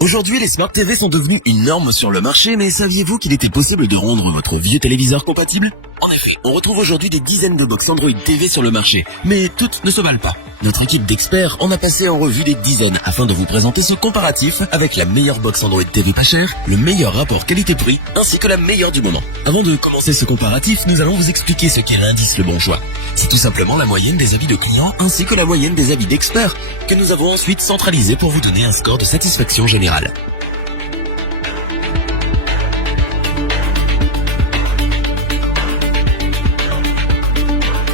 Aujourd'hui, les Smart TV sont devenus une norme sur le marché, mais saviez-vous qu'il était possible de rendre votre vieux téléviseur compatible ? En effet, on retrouve aujourd'hui des dizaines de box Android TV sur le marché, mais toutes ne se valent pas. Notre équipe d'experts en a passé en revue des dizaines afin de vous présenter ce comparatif avec la meilleure box Android TV pas chère, le meilleur rapport qualité-prix, ainsi que la meilleure du moment. Avant de commencer ce comparatif, nous allons vous expliquer ce qu'est l'indice Le Bon Choix. C'est tout simplement la moyenne des avis de clients ainsi que la moyenne des avis d'experts que nous avons ensuite centralisé pour vous donner un score de satisfaction générale.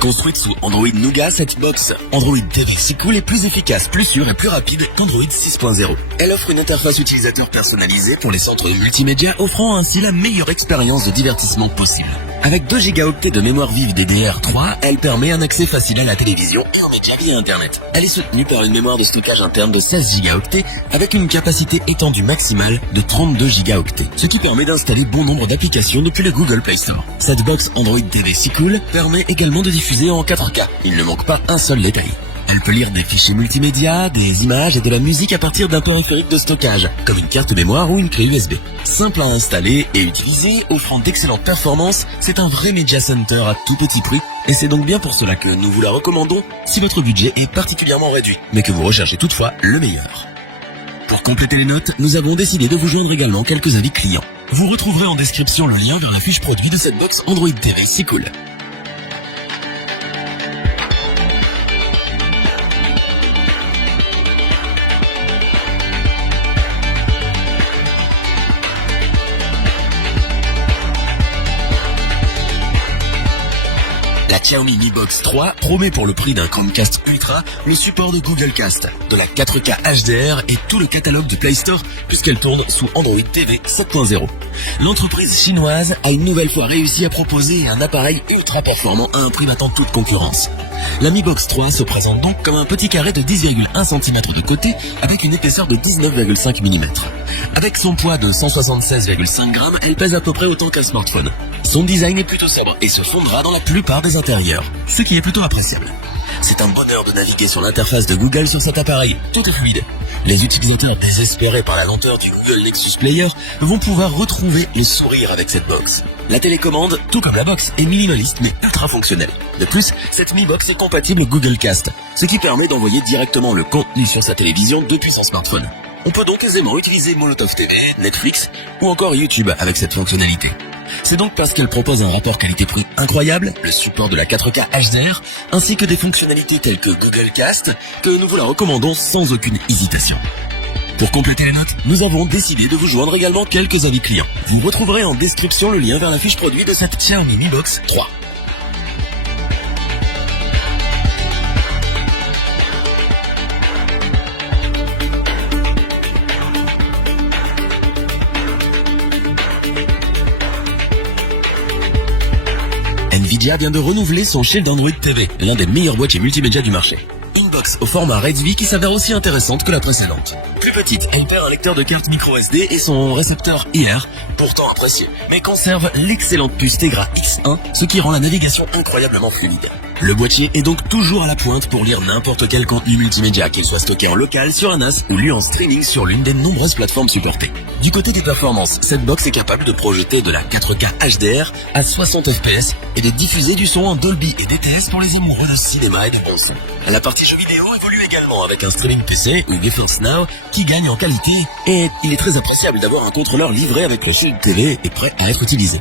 Construite sous Android Nougat, cette box Android TV si cool est plus efficace, plus sûre et plus rapide qu'Android 6.0. Elle offre une interface utilisateur personnalisée pour les centres multimédia, offrant ainsi la meilleure expérience de divertissement possible. Avec 2 Go de mémoire vive DDR3, elle permet un accès facile à la télévision et aux médias via Internet. Elle est soutenue par une mémoire de stockage interne de 16 Go avec une capacité étendue maximale de 32 Go, ce qui permet d'installer bon nombre d'applications depuis le Google Play Store. Cette box Android TV si cool permet également de diffuser en 4K. Il ne manque pas un seul détail. Elle peut lire des fichiers multimédia, des images et de la musique à partir d'un périphérique de stockage, comme une carte mémoire ou une clé USB. Simple à installer et utiliser, offrant d'excellentes performances, c'est un vrai Media Center à tout petit prix, et c'est donc bien pour cela que nous vous la recommandons si votre budget est particulièrement réduit, mais que vous recherchez toutefois le meilleur. Pour compléter les notes, nous avons décidé de vous joindre également quelques avis clients. Vous retrouverez en description le lien vers la fiche produit de cette box Android TV si cool. La Xiaomi Mi Box 3 promet pour le prix d'un Chromecast Ultra le support de Google Cast, de la 4K HDR et tout le catalogue de Play Store puisqu'elle tourne sous Android TV 7.0. L'entreprise chinoise a une nouvelle fois réussi à proposer un appareil ultra performant à un prix battant toute concurrence. La Mi Box 3 se présente donc comme un petit carré de 10,1 cm de côté avec une épaisseur de 19,5 mm. Avec son poids de 176,5 g, elle pèse à peu près autant qu'un smartphone. Son design est plutôt sobre et se fondra dans la plupart des intérieurs, ce qui est plutôt appréciable. C'est un bonheur de naviguer sur l'interface de Google sur cet appareil, tout est fluide. Les utilisateurs désespérés par la lenteur du Google Nexus Player vont pouvoir retrouver le sourire avec cette box. La télécommande, tout comme la box, est minimaliste mais ultra fonctionnelle. De plus, cette Mi Box est compatible Google Cast, ce qui permet d'envoyer directement le contenu sur sa télévision depuis son smartphone. On peut donc aisément utiliser Molotov TV, Netflix ou encore YouTube avec cette fonctionnalité. C'est donc parce qu'elle propose un rapport qualité-prix incroyable, le support de la 4K HDR, ainsi que des fonctionnalités telles que Google Cast, que nous vous la recommandons sans aucune hésitation. Pour compléter les notes, nous avons décidé de vous joindre également quelques avis clients. Vous retrouverez en description le lien vers la fiche produit de cette Xiaomi Mi Box 3. Nvidia vient de renouveler son Shield Android TV, l'un des meilleurs boîtiers multimédia du marché. Une box au format Redsvi qui s'avère aussi intéressante que la précédente. Plus petite, elle perd un lecteur de carte micro SD et son récepteur IR, pourtant apprécié, mais conserve l'excellente puce Tegra X1, ce qui rend la navigation incroyablement fluide. Le boîtier est donc toujours à la pointe pour lire n'importe quel contenu multimédia, qu'il soit stocké en local sur un NAS ou lu en streaming sur l'une des nombreuses plateformes supportées. Du côté des performances, cette box est capable de projeter de la 4K HDR à 60 fps et de diffuser du son en Dolby et DTS pour les amoureux de cinéma et de bon son. La partie jeux vidéo évolue également avec un streaming PC ou GeForce Now qui gagne en qualité et il est très appréciable d'avoir un contrôleur livré avec le Shield TV et prêt à être utilisé.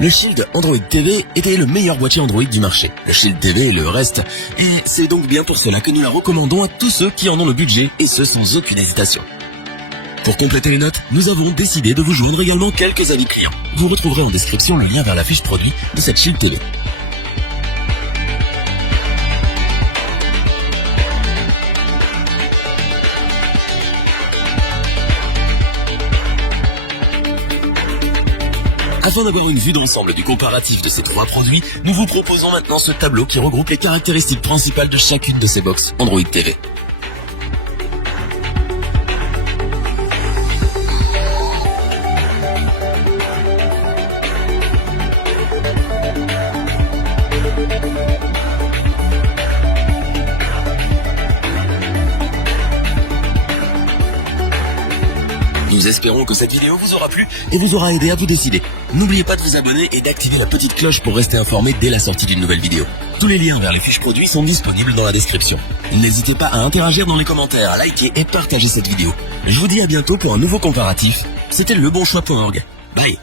Le Shield Android TV était le meilleur boîtier Android du marché. Le Shield TV est le reste, et c'est donc bien pour cela que nous la recommandons à tous ceux qui en ont le budget, et ce sans aucune hésitation. Pour compléter les notes, nous avons décidé de vous joindre également quelques avis clients. Vous retrouverez en description le lien vers la fiche produit de cette Shield TV. Afin d'avoir une vue d'ensemble du comparatif de ces 3 produits, nous vous proposons maintenant ce tableau qui regroupe les caractéristiques principales de chacune de ces box Android TV. Nous espérons que cette vidéo vous aura plu et vous aura aidé à vous décider. N'oubliez pas de vous abonner et d'activer la petite cloche pour rester informé dès la sortie d'une nouvelle vidéo. Tous les liens vers les fiches produits sont disponibles dans la description. N'hésitez pas à interagir dans les commentaires, à liker et partager cette vidéo. Je vous dis à bientôt pour un nouveau comparatif. C'était lebonchoix.org. Bye.